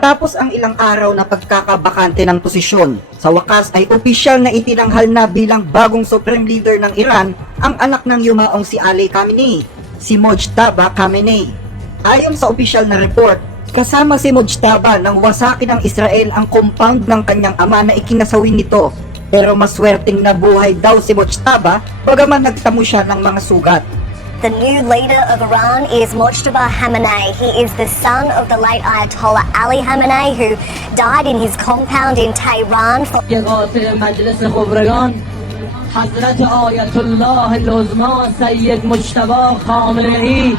Matapos ang ilang araw na pagkakabakante ng posisyon, sa wakas ay opisyal na itinanghal na bilang bagong Supreme Leader ng Iran ang anak ng yumaong si Ali Khamenei, si Mojtaba Khamenei. Ayon sa opisyal na report, kasama si Mojtaba nang wasakin ng Israel ang compound ng kanyang ama na ikinasawi nito. Pero maswerteng nabuhay daw si Mojtaba bagaman nagtamo siya ng mga sugat. The new leader of Iran is Mojtaba Khamenei. He is the son of the late Ayatollah Ali Khamenei, who died in his compound in Tehran. قاطع مجلس خبرگان حضرت آیت الله العظما سید مجتبی خامنه‌ای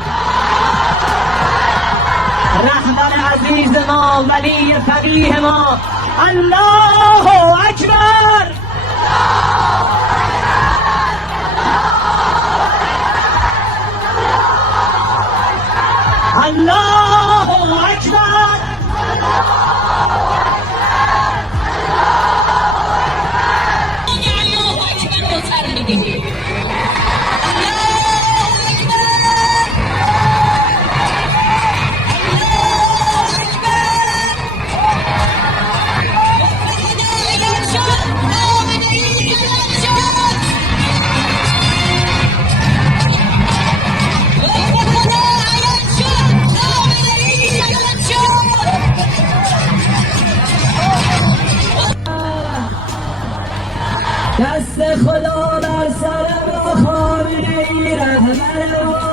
رهبر عزیز ما ولی فقیه ما الله اکبر الله اکبر دست خدا بر سر ما خامنه‌ای رهبر ما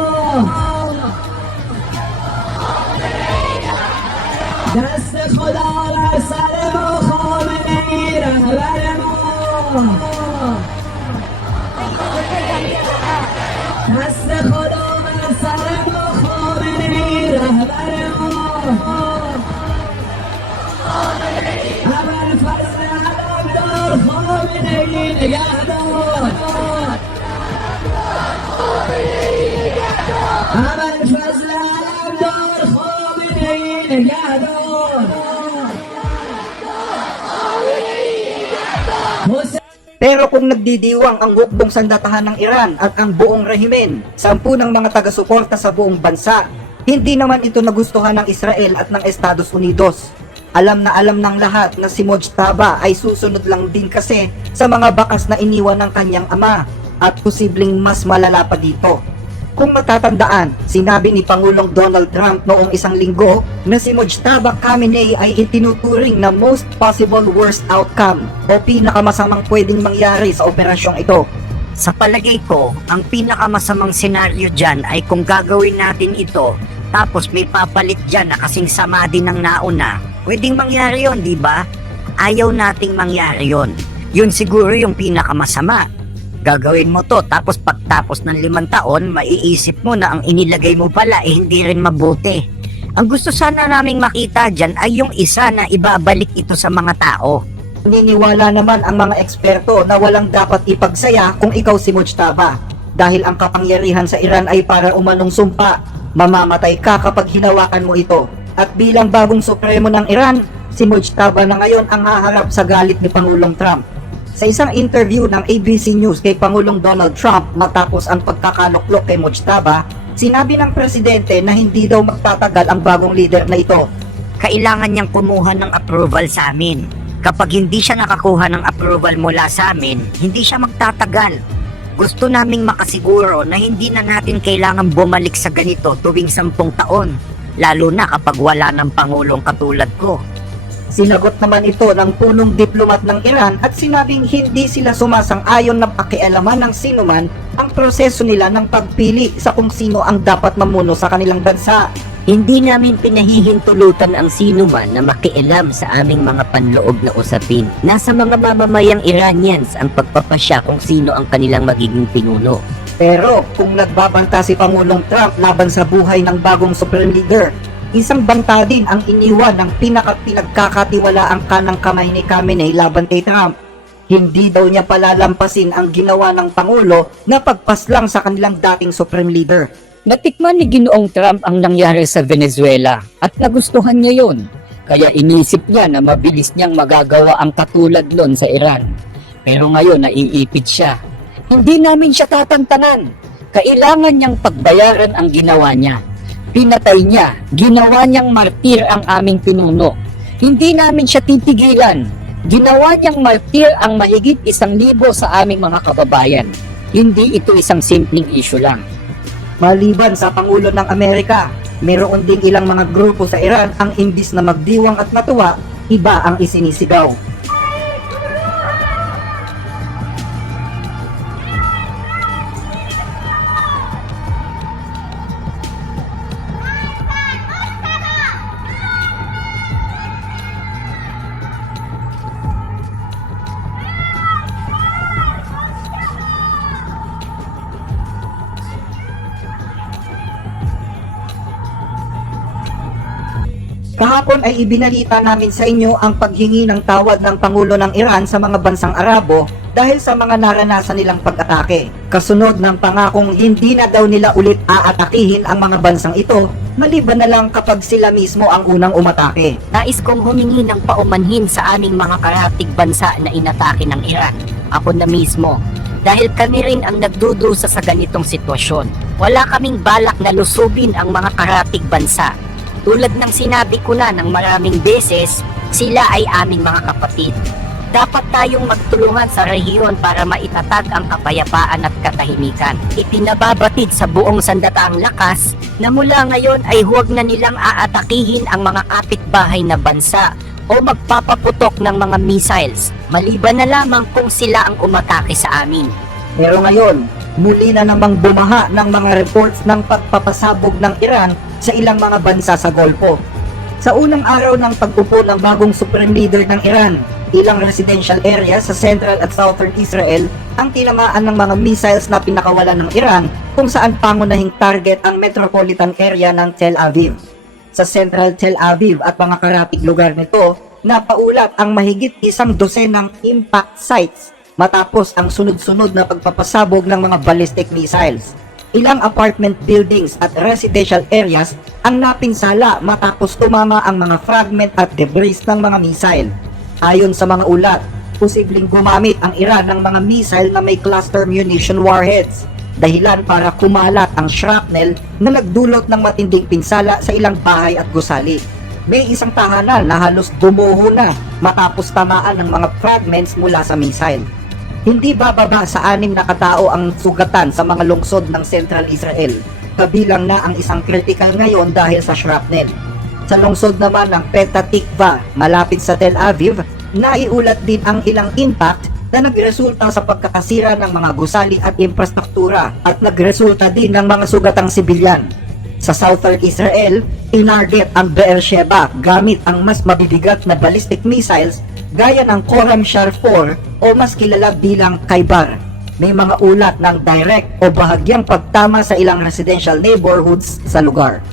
دست خدا بر سر ما خامنه‌ای رهبر ما دست خدا بر سر ما خامنه‌ای رهبر ما ابوالفضل علمدار خامنه‌ای نگهدار ابوالفضل علمدار خامنه‌ای نگهدار Pero kung nagdidiwang ang hukbong sandatahan ng Iran at ang buong rehimen, 10 ng mga taga-suporta sa buong bansa, hindi naman ito nagustuhan ng Israel at ng Estados Unidos. Alam ng lahat na si Mojtaba ay susunod lang din kasi sa mga bakas na iniwan ng kanyang ama at posibleng mas malala pa dito. Kung matatandaan, sinabi ni Pangulong Donald Trump noong isang linggo na si Mojtaba Khamenei ay itinuturing na most possible worst outcome o pinakamasamang pwedeng mangyari sa operasyong ito. Sa palagay ko, ang pinakamasamang senaryo dyan ay kung gagawin natin ito, tapos may papalit dyan na kasing sama din ng nauna. Pwedeng mangyari yon, di ba? Ayaw nating mangyari yon. Yun siguro yung pinakamasama. Gagawin mo to, tapos pagtapos ng 5 taon, maiisip mo na ang inilagay mo pala hindi rin mabuti. Ang gusto sana naming makita dyan ay yung isa na ibabalik ito sa mga tao. Naniniwala naman ang mga eksperto na walang dapat ipagsaya kung ikaw si Mojtaba. Dahil ang kapangyarihan sa Iran ay para umanong sumpa. Mamamatay ka kapag hinawakan mo ito. At bilang bagong supremo ng Iran, si Mojtaba na ngayon ang haharap sa galit ni Pangulong Trump. Sa isang interview ng ABC News kay Pangulong Donald Trump matapos ang pagkakaluklok kay Mojtaba, sinabi ng presidente na hindi daw magtatagal ang bagong leader na ito. Kailangan niyang kumuha ng approval sa amin. Kapag hindi siya nakakuha ng approval mula sa amin, hindi siya magtatagal. Gusto naming makasiguro na hindi na natin kailangan bumalik sa ganito tuwing 10 taon, lalo na kapag wala ng pangulong katulad ko. Sinagot naman ito ng punong diplomat ng Iran at sinabing hindi sila sumasang-ayon na pakialaman ng sinuman ang proseso nila ng pagpili sa kung sino ang dapat mamuno sa kanilang bansa. Hindi namin pinahihintulutan ang sinuman na makialam sa aming mga panloob na usapin. Nasa mga mamamayang Iranians ang pagpapasya kung sino ang kanilang magiging pinuno. Pero kung nagbabanta si Pangulong Trump laban sa buhay ng bagong Supreme Leader, isang banta din ang iniwan ng pinagkakatiwalaang kanang kamay ni Khamenei laban kay Trump. Hindi daw niya palalampasin ang ginawa ng Pangulo na pagpaslang sa kanilang dating Supreme Leader. Natikman ni Ginoong Trump ang nangyari sa Venezuela at nagustuhan niya yun. Kaya inisip niya na mabilis niyang magagawa ang katulad nun sa Iran. Pero ngayon naiipit siya. Hindi namin siya tatantanan. Kailangan niyang pagbayaran ang ginawa niya. Pinatay niya, ginawa niyang martir ang aming pinuno. Hindi namin siya titigilan. Ginawa niyang martir ang mahigit 1,000 sa aming mga kababayan. Hindi ito isang simpleng issue lang. Maliban sa Pangulo ng Amerika, meron ding ilang mga grupo sa Iran ang imbis na magdiwang at matuwa, iba ang isinisigaw. Kahapon ay ibinalita namin sa inyo ang paghingi ng tawad ng Pangulo ng Iran sa mga bansang Arabo dahil sa mga naranasan nilang pag-atake. Kasunod ng pangakong hindi na daw nila ulit aatakihin ang mga bansang ito, maliban na lang kapag sila mismo ang unang umatake. Nais kong humingi ng paumanhin sa aming mga karatig bansa na inatake ng Iran. Ako na mismo. Dahil kami rin ang nagdudusa sa ganitong sitwasyon. Wala kaming balak na lusubin ang mga karatig bansa. Tulad ng sinabi ko na ng maraming beses, sila ay aming mga kapatid. Dapat tayong magtulungan sa rehiyon para maitatag ang kapayapaan at katahimikan. Ipinababatid sa buong sandataang lakas na mula ngayon ay huwag na nilang aatakihin ang mga kapitbahay na bansa o magpapaputok ng mga missiles, maliban na lamang kung sila ang umatake sa amin. Pero ngayon, muli na namang bumaha ng mga reports ng pagpapasabog ng Iran sa ilang mga bansa sa Golfo. Sa unang araw ng pag-upo ng bagong Supreme Leader ng Iran, ilang residential area sa Central at Southern Israel ang tinamaan ng mga missiles na pinakawalan ng Iran kung saan pangunahing target ang metropolitan area ng Tel Aviv. Sa Central Tel Aviv at mga karatig lugar nito, napaulat ang mahigit 100 impact sites matapos ang sunod-sunod na pagpapasabog ng mga ballistic missiles. Ilang apartment buildings at residential areas ang napinsala matapos tumama ang mga fragment at debris ng mga missile. Ayon sa mga ulat, posibleng gumamit ang Iran ng mga missile na may cluster munition warheads, dahilan para kumalat ang shrapnel na nagdulot ng matinding pinsala sa ilang bahay at gusali. May isang tahanan na halos bumuho na matapos tamaan ng mga fragments mula sa missile. Hindi bababa sa 6 na katao ang sugatan sa mga lungsod ng Central Israel, kabilang na ang isang critical ngayon dahil sa shrapnel. Sa lungsod naman ng Petah Tikva, malapit sa Tel Aviv, naiulat din ang ilang impact na nagresulta sa pagkakasira ng mga gusali at infrastruktura at nagresulta din ng mga sugatang sibilyan. Sa Southern Israel, tinarget ang Beersheba gamit ang mas mabibigat na ballistic missiles gaya ng Khorram Shar 4 o mas kilala bilang Khaybar. May mga ulat ng direct o bahagyang pagtama sa ilang residential neighborhoods sa lugar.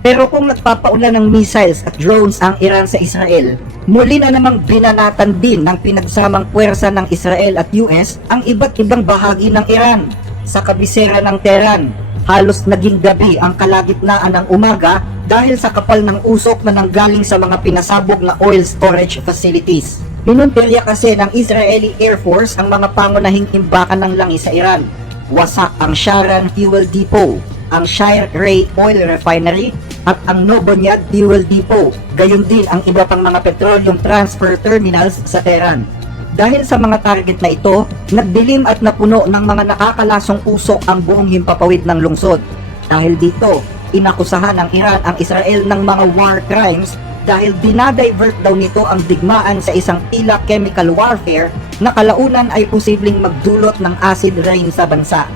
Pero kung nagpapaulan ng missiles at drones ang Iran sa Israel, muli na namang binanatan din ng pinagsamang puwersa ng Israel at US ang iba't ibang bahagi ng Iran. Sa kabisera ng Tehran, halos naging gabi ang kalagitnaan ng umaga dahil sa kapal ng usok na nanggaling sa mga pinasabog na oil storage facilities. Pinuntilya kasi ng Israeli Air Force ang mga pangunahing imbakan ng langis sa Iran. Wasak ang Sharan Fuel Depot, ang Shire Ray Oil Refinery at ang Novonyad Fuel Depot, gayon din ang iba pang mga petroleum transfer terminals sa Tehran. Dahil sa mga target na ito, nagdilim at napuno ng mga nakakalasong usok ang buong himpapawid ng lungsod. Dahil dito, inakusahan ng Iran ang Israel ng mga war crimes dahil dinadivert daw nito ang digmaan sa isang tila chemical warfare na kalaunan ay posibleng magdulot ng acid rain sa bansa.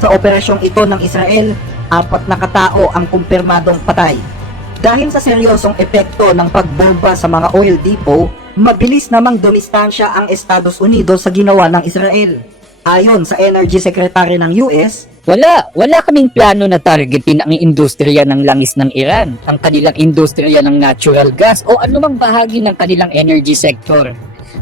Sa operasyong ito ng Israel, 4 na katao ang kumpirmadong patay. Dahil sa seryosong epekto ng pagbomba sa mga oil depot, mabilis namang dumistansya ang Estados Unidos sa ginawa ng Israel. Ayon sa Energy Secretary ng US, Wala kaming plano na targetin ang industriya ng langis ng Iran, ang kanilang industriya ng natural gas o anumang bahagi ng kanilang energy sector.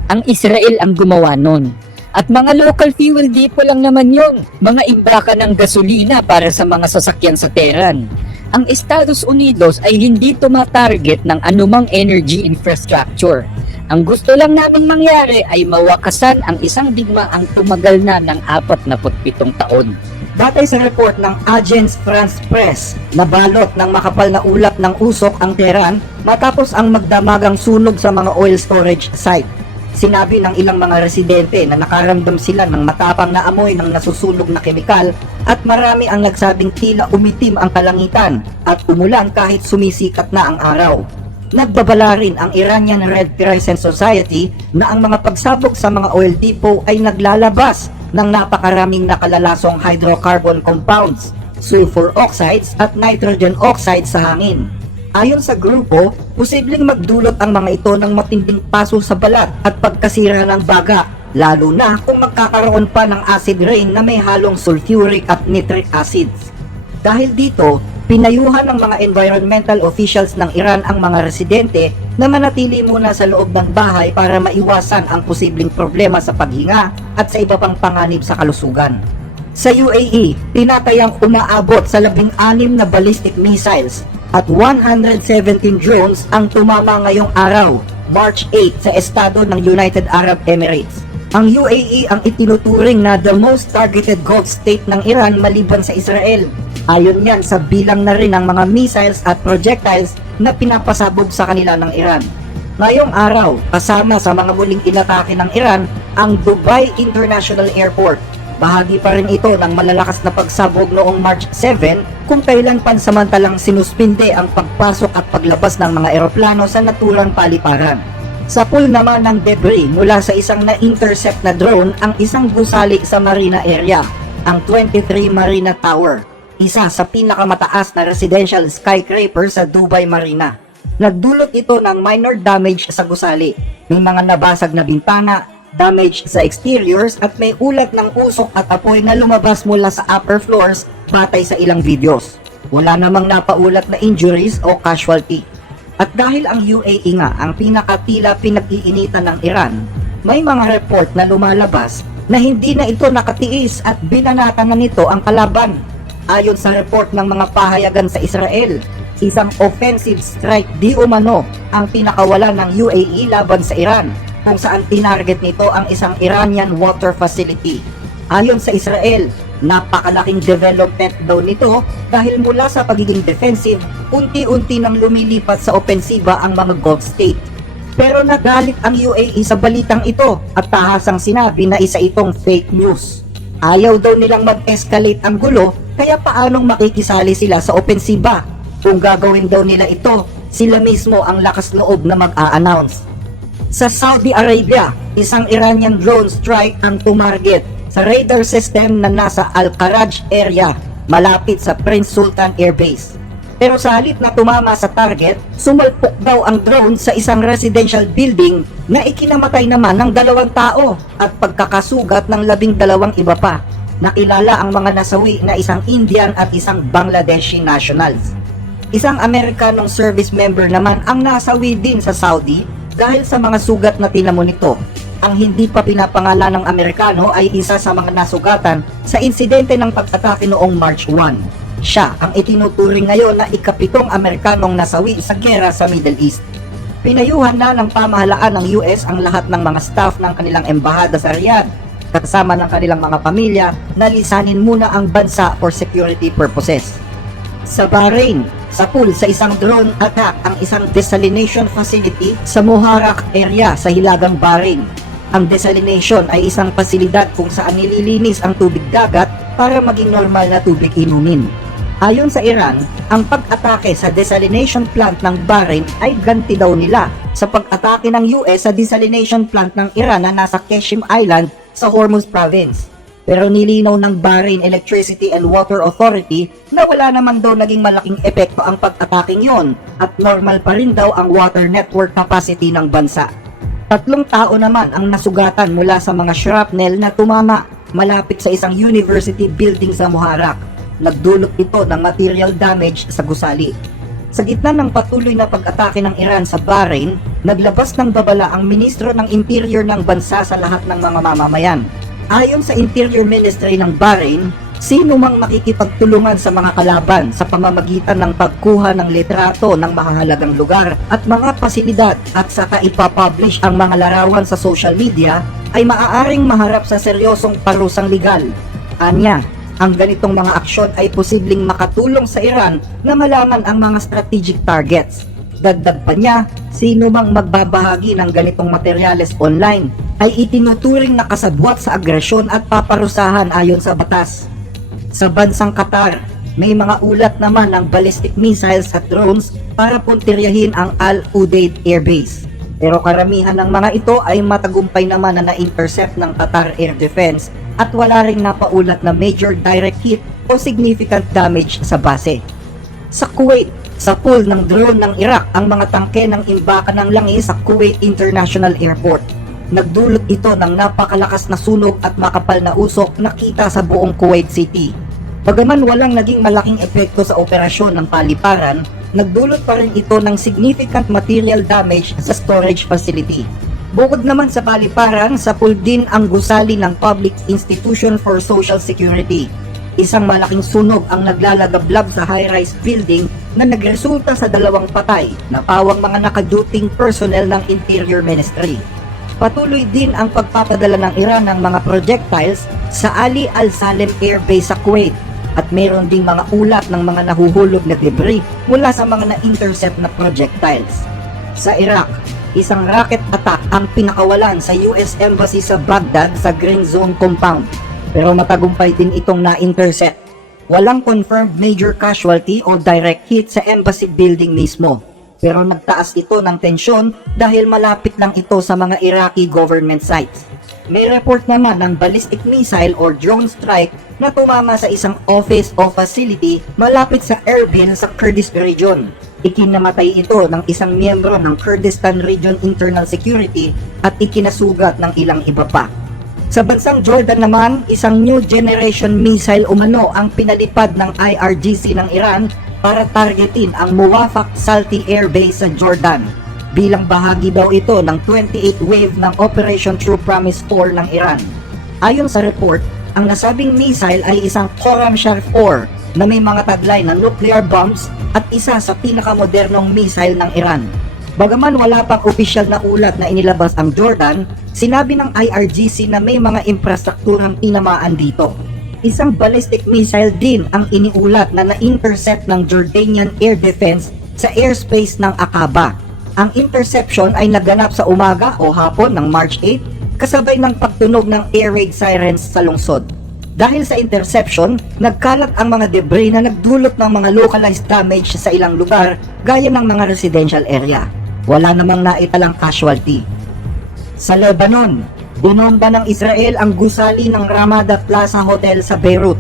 Ang Israel ang gumawa nun. At mga local fuel depot lang naman yun, mga imbaka ng gasolina para sa mga sasakyan sa Tehran. Ang Estados Unidos ay hindi tumatarget ng anumang energy infrastructure. Ang gusto lang naming mangyari ay mawakasan ang isang digmaang tumagal na ng 47 taon. Batay sa report ng Agence France Presse, nabalot ng makapal na ulap ng usok ang Tehran matapos ang magdamagang sunog sa mga oil storage site. Sinabi ng ilang mga residente na nakaramdam sila ng matapang na amoy ng nasusunog na kemikal at marami ang nagsabing tila umitim ang kalangitan at umulan kahit sumisikat na ang araw. Nagbabala rin ang Iranian Red Crescent Society na ang mga pagsabog sa mga oil depot ay naglalabas ng napakaraming nakalalasong hydrocarbon compounds, sulfur oxides at nitrogen oxides sa hangin. Ayon sa grupo, posibleng magdulot ang mga ito ng matinding paso sa balat at pagkasira ng baga, lalo na kung magkakaroon pa ng acid rain na may halong sulfuric at nitric acids. Dahil dito, pinayuhan ng mga environmental officials ng Iran ang mga residente na manatili muna sa loob ng bahay para maiwasan ang posibleng problema sa paghinga at sa iba pang panganib sa kalusugan. Sa UAE, tinatayang umaabot sa 16 na ballistic missiles at 117 drones ang tumama ngayong araw, March 8 sa estado ng United Arab Emirates. Ang UAE ang itinuturing na the most targeted Gulf state ng Iran maliban sa Israel. Ayon yan sa bilang na rin ng mga missiles at projectiles na pinapasabog sa kanila ng Iran. Ngayong araw, kasama sa mga muling inatake ng Iran ang Dubai International Airport. Bahagi pa rin ito ng malalakas na pagsabog noong March 7 kung kailan pansamantalang sinuspinde ang pagpasok at paglabas ng mga eroplano sa naturang paliparan. Sa pool naman ng debris mula sa isang na-intercept na drone ang isang gusali sa marina area, ang 23 Marina Tower, isa sa pinakamataas na residential skyscraper sa Dubai Marina. Nagdulot ito ng minor damage sa gusali, may mga nabasag na bintana, damage sa exteriors at may ulat ng usok at apoy na lumabas mula sa upper floors batay sa ilang videos. Wala namang napaulat na injuries o casualty. At dahil ang UAE nga ang pinakatila pinag-iinitan ng Iran, may mga report na lumalabas na hindi na ito nakatiis at binanatan na nito ang kalaban. Ayon sa report ng mga pahayagan sa Israel, isang offensive strike di umano ang pinakawala ng UAE laban sa Iran, kung saan tinarget nito ang isang Iranian water facility. Ayon sa Israel, napakalaking development daw nito dahil mula sa pagiging defensive, unti-unti nang lumilipat sa opensiba ang mga Gulf state. Pero nagalit ang UAE sa balitang ito at tahasang sinabi na isa itong fake news. Ayaw daw nilang mag-escalate ang gulo, kaya paanong makikisali sila sa opensiba? Kung gagawin daw nila ito, sila mismo ang lakas loob na mag-a-announce. Sa Saudi Arabia, isang Iranian drone strike ang tumarget sa radar system na nasa Al-Kharaj area, malapit sa Prince Sultan Air Base. Pero sa halip na tumama sa target, sumalpok daw ang drone sa isang residential building na ikinamatay naman ng 2 tao at pagkakasugat ng 12 iba pa. Nakilala ang mga nasawi na isang Indian at isang Bangladeshi nationals. Isang Amerikanong service member naman ang nasawi din sa Saudi dahil sa mga sugat na tinamo nito. Ang hindi pa pinapangalan ng Amerikano ay isa sa mga nasugatan sa insidente ng pag-atake noong March 1. Siya ang itinuturing ngayon na ika-7 Amerikanong nasawi sa giyera sa Middle East. Pinayuhan na ng pamahalaan ng US ang lahat ng mga staff ng kanilang embahada sa Riyadh, kasama ng kanilang mga pamilya, na lisanin muna ang bansa for security purposes. Sa Bahrain, sa pool sa isang drone attack ang isang desalination facility sa Muharraq area sa hilagang Bahrain. Ang desalination ay isang pasilidad kung saan nililinis ang tubig dagat para maging normal na tubig inumin. Ayon sa Iran, ang pag-atake sa desalination plant ng Bahrain ay ganti daw nila sa pag-atake ng US sa desalination plant ng Iran na nasa Qeshm Island sa Hormuz Province. Pero nilinaw ng Bahrain Electricity and Water Authority na wala naman daw naging malaking epekto ang pag-ataking yon at normal pa rin daw ang water network capacity ng bansa. 3 tao naman ang nasugatan mula sa mga shrapnel na tumama malapit sa isang university building sa Muharraq. Nagdulot ito ng material damage sa gusali. Sa gitna ng patuloy na pag-atake ng Iran sa Bahrain, naglabas ng babala ang ministro ng Interior ng bansa sa lahat ng mga mamamayan. Ayon sa Interior Ministry ng Bahrain, sino mang makikipagtulungan sa mga kalaban sa pamamagitan ng pagkuha ng litrato ng mahahalagang lugar at mga pasilidad at saka ipapublish ang mga larawan sa social media ay maaaring maharap sa seryosong parusang legal. Anya, Ang ganitong mga aksyon ay posibleng makatulong sa Iran na malaman ang mga strategic targets. Dagdag pa niya, sino mang magbabahagi ng ganitong materyales online ay itinuturing na kasabwat sa agresyon at paparusahan ayon sa batas. Sa bansang Qatar, may mga ulat naman ng ballistic missiles at drones para puntiryahin ang Al Udeid Air Base. Pero karamihan ng mga ito ay matagumpay naman na na-intercept ng Qatar Air Defense at wala ring napaulat na major direct hit o significant damage sa base. Sa Kuwait, sa pool ng drone ng Iraq ang mga tangke ng imbakan ng langis sa Kuwait International Airport. Nagdulot ito ng napakalakas na sunog at makapal na usok na kita sa buong Kuwait City. Bagaman walang naging malaking epekto sa operasyon ng paliparan, nagdulot pa rin ito ng significant material damage sa storage facility. Bukod naman sa paliparan, sa pool din ang gusali ng Public Institution for Social Security. Isang malaking sunog ang naglalagablab sa high-rise building na nagresulta sa 2 patay na pawang mga nakaduting personnel ng Interior Ministry. Patuloy din ang pagpapadala ng Iran ng mga projectiles sa Ali Al-Salem Air Base sa Kuwait at mayroon ding mga ulat ng mga nahuhulog na debris mula sa mga na-intercept na projectiles. Sa Iraq, isang rocket attack ang pinakawalan sa US Embassy sa Baghdad sa Green Zone Compound. Pero matagumpay din itong na-intercept. Walang confirmed major casualty o direct hit sa embassy building mismo. Pero nagtaas ito ng tensyon dahil malapit lang ito sa mga Iraqi government sites. May report naman ng ballistic missile or drone strike na tumama sa isang office o facility malapit sa Erbil sa Kurdish region. Ikinamatay ito ng isang miyembro ng Kurdistan Region Internal Security at ikinasugat ng ilang iba pa. Sa bansang Jordan naman, isang new generation missile umano ang pinalipad ng IRGC ng Iran para targetin ang Muwafaq Salti Air Base sa Jordan. Bilang bahagi daw ito ng 28th wave ng Operation True Promise 4 ng Iran. Ayon sa report, ang nasabing missile ay isang Khorramshahr 4 na may mga taglay na nuclear bombs at isa sa pinakamodernong missile ng Iran. Bagaman wala pang opisyal na ulat na inilabas ang Jordan, sinabi ng IRGC na may mga infrastrukturang tinamaan dito. Isang ballistic missile din ang iniulat na na-intercept ng Jordanian Air Defense sa airspace ng Aqaba. Ang interception ay naganap sa umaga o hapon ng March 8 kasabay ng pagtunog ng air raid sirens sa lungsod. Dahil sa interception, nagkalat ang mga debris na nagdulot ng mga localized damage sa ilang lugar gaya ng mga residential area. Wala namang naitalang casualty. Sa Lebanon, binomba ng Israel ang gusali ng Ramada Plaza Hotel sa Beirut.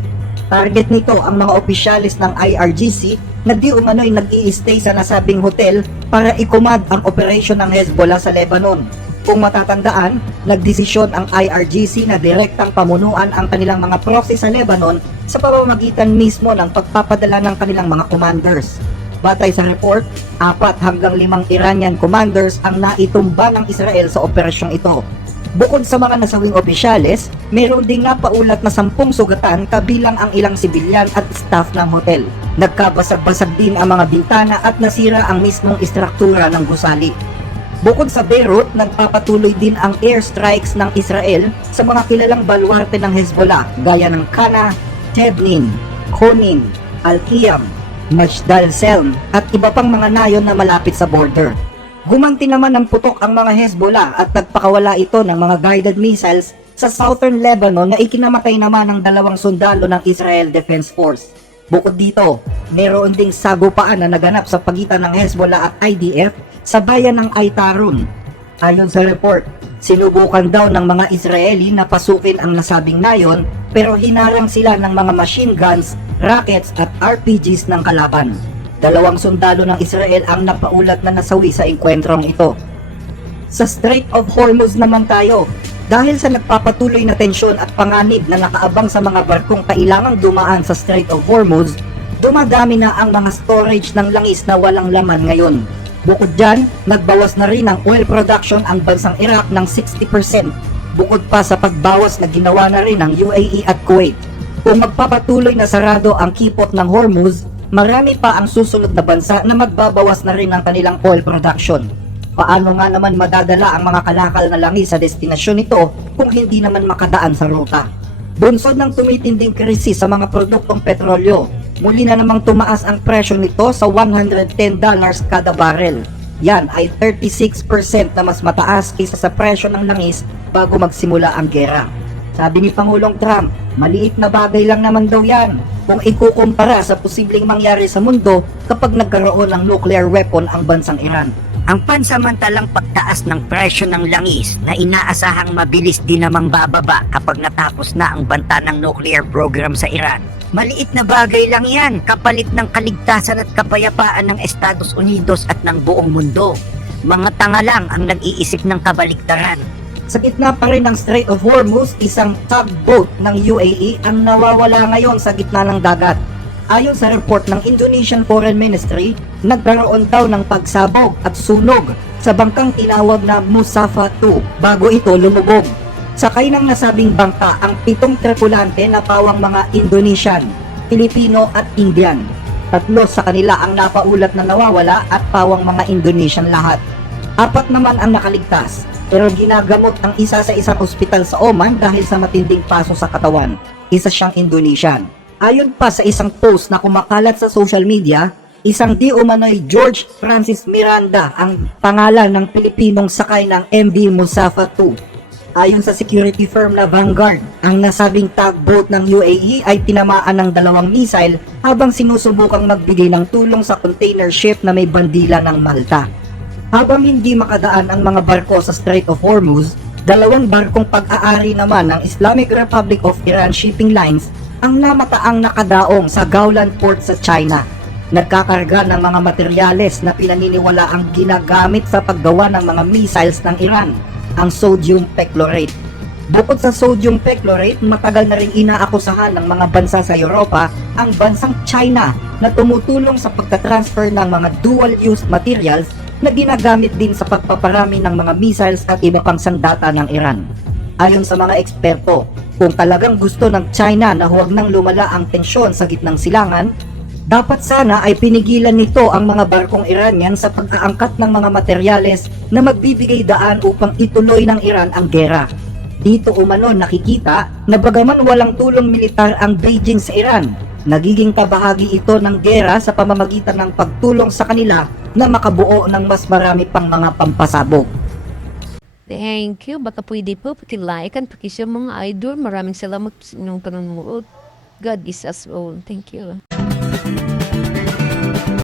Target nito ang mga opisyalis ng IRGC na di umano'y nag-i-stay sa nasabing hotel para ikumad ang operasyon ng Hezbollah sa Lebanon. Kung matatandaan, nagdesisyon ang IRGC na direktang pamunuan ang kanilang mga proxy sa Lebanon sa pamamagitan mismo ng pagpapadala ng kanilang mga commanders. Batay sa report, 4 hanggang 5 Iranian commanders ang naitumba ng Israel sa operasyong ito. Bukod sa mga nasawing opisyales, mayroon ding napaulat na 10 sugatan kabilang ang ilang sibilyan at staff ng hotel. Nagkabasag-basag din ang mga bintana at nasira ang mismong istruktura ng gusali. Bukod sa Beirut, nagpapatuloy din ang airstrikes ng Israel sa mga kilalang baluarte ng Hezbollah gaya ng Kana, Tebnin, Konin, Al-Qiyam, Majdal Selm at iba pang mga nayon na malapit sa border. Gumanti naman ng putok ang mga Hezbollah at nagpakawala ito ng mga guided missiles sa southern Lebanon na ikinamatay naman ng 2 sundalo ng Israel Defense Force. Bukod dito, mayroon ding sagupaan na naganap sa pagitan ng Hezbollah at IDF sa bayan ng Aitarun. Ayon sa report, sinubukan daw ng mga Israeli na pasukin ang nasabing nayon pero hinarang sila ng mga machine guns, rockets at RPGs ng kalaban. 2 sundalo ng Israel ang napaulat na nasawi sa engkwentrong ito. Sa Strait of Hormuz naman tayo, dahil sa nagpapatuloy na tensyon at panganib na nakaabang sa mga barkong kailangang dumaan sa Strait of Hormuz, dumadami na ang mga storage ng langis na walang laman ngayon. Bukod dyan, nagbawas na rin ang oil production ang bansang Iraq ng 60%, bukod pa sa pagbawas na ginawa na rin ng UAE at Kuwait. Kung magpapatuloy na sarado ang kipot ng Hormuz, marami pa ang susunod na bansa na magbabawas na rin ng kanilang oil production. Paano nga naman madadala ang mga kalakal na langis sa destinasyon nito kung hindi naman makadaan sa ruta? Bunsod ng tumitinding krisis sa mga produktong petrolyo, muli na namang tumaas ang presyo nito sa $110 kada barrel. Yan ay 36% na mas mataas kaysa sa presyo ng langis bago magsimula ang gera. Sabi ni Pangulong Trump, maliit na bagay lang naman daw yan kung ikukumpara sa posibleng mangyari sa mundo kapag nagkaroon ng nuclear weapon ang bansang Iran. Ang pansamantalang pagtaas ng presyo ng langis na inaasahang mabilis din namang bababa kapag natapos na ang banta ng nuclear program sa Iran. Maliit na bagay lang yan kapalit ng kaligtasan at kapayapaan ng Estados Unidos at ng buong mundo. Mga tanga lang ang nag-iisip ng kabaliktaran. Sa gitna pa rin ng Strait of Hormuz, isang tugboat ng UAE ang nawawala ngayon sa gitna ng dagat. Ayon sa report ng Indonesian Foreign Ministry, nagkaroon daw ng pagsabog at sunog sa bangkang tinawag na Musafa 2 bago ito lumubog. Sakay ng nasabing bangka ang 7 tripulante na pawang mga Indonesian, Filipino at Indian. 3 sa kanila ang napaulat na nawawala at pawang mga Indonesian lahat. 4 naman ang nakaligtas, pero ginagamot ang isa sa isang ospital sa Oman dahil sa matinding paso sa katawan. Isa siyang Indonesian. Ayon pa sa isang post na kumakalat sa social media, isang di umano'y George Francis Miranda ang pangalan ng Pilipinong sakay ng MV Musafa 2. Ayon sa security firm na Vanguard, ang nasabing tugboat ng UAE ay tinamaan ng 2 missile habang sinusubukang magbigay ng tulong sa container ship na may bandila ng Malta. Habang hindi makadaan ang mga barko sa Strait of Hormuz, 2 barkong pag-aari naman ng Islamic Republic of Iran Shipping Lines ang namataang nakadaong sa Gaulan Port sa China. Nagkakarga ng mga materyales na pinaniniwala ang ginagamit sa paggawa ng mga missiles ng Iran, ang sodium perchlorate. Bukod sa sodium perchlorate, matagal na rin inaakusahan ng mga bansa sa Europa ang bansang China na tumutulong sa pagtatransfer ng mga dual-use materials na ginagamit din sa pagpaparami ng mga missiles at iba pang sandata ng Iran. Ayon sa mga eksperto, kung talagang gusto ng China na huwag nang lumala ang tensyon sa gitnang silangan, dapat sana ay pinigilan nito ang mga barkong Iranian sa pag-aangkat ng mga materyales na magbibigay daan upang ituloy ng Iran ang gera. Dito umano nakikita na bagaman walang tulong militar ang Beijing sa Iran, nagiging kabahagi ito ng gera sa pamamagitan ng pagtulong sa kanila na makabuo ng mas marami pang mga pampasabog. Thank you. Baka pwede po paki-like and paki-share mga idol. Maraming salamat sa inyong panonood. God is us all. Thank you.